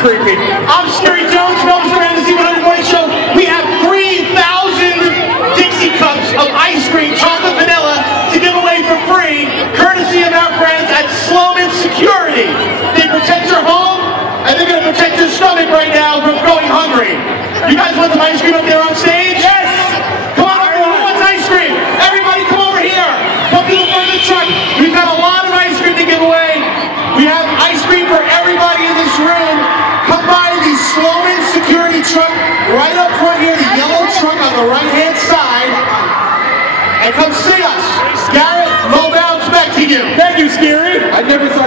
creepy. I'm Scary Jones, Elvis Duran, the Z100 Morning Show. We have 3,000 Dixie cups of ice cream, chocolate vanilla, to give away for free, courtesy of our friends at Sloman Security. They protect your home, and they're going to protect your stomach right now from going hungry. You guys want some ice cream up there on stage? Yes! Come on over, who wants ice cream? Everybody come over here. Come to the front of the truck. We've got a lot of ice cream to give away. We have ice cream for everybody in this room. Come by the Sloman Security truck right up front here, the yellow truck on the right-hand side, and come see us. Garrett, low bounce back to you. Thank you, Scary. I never thought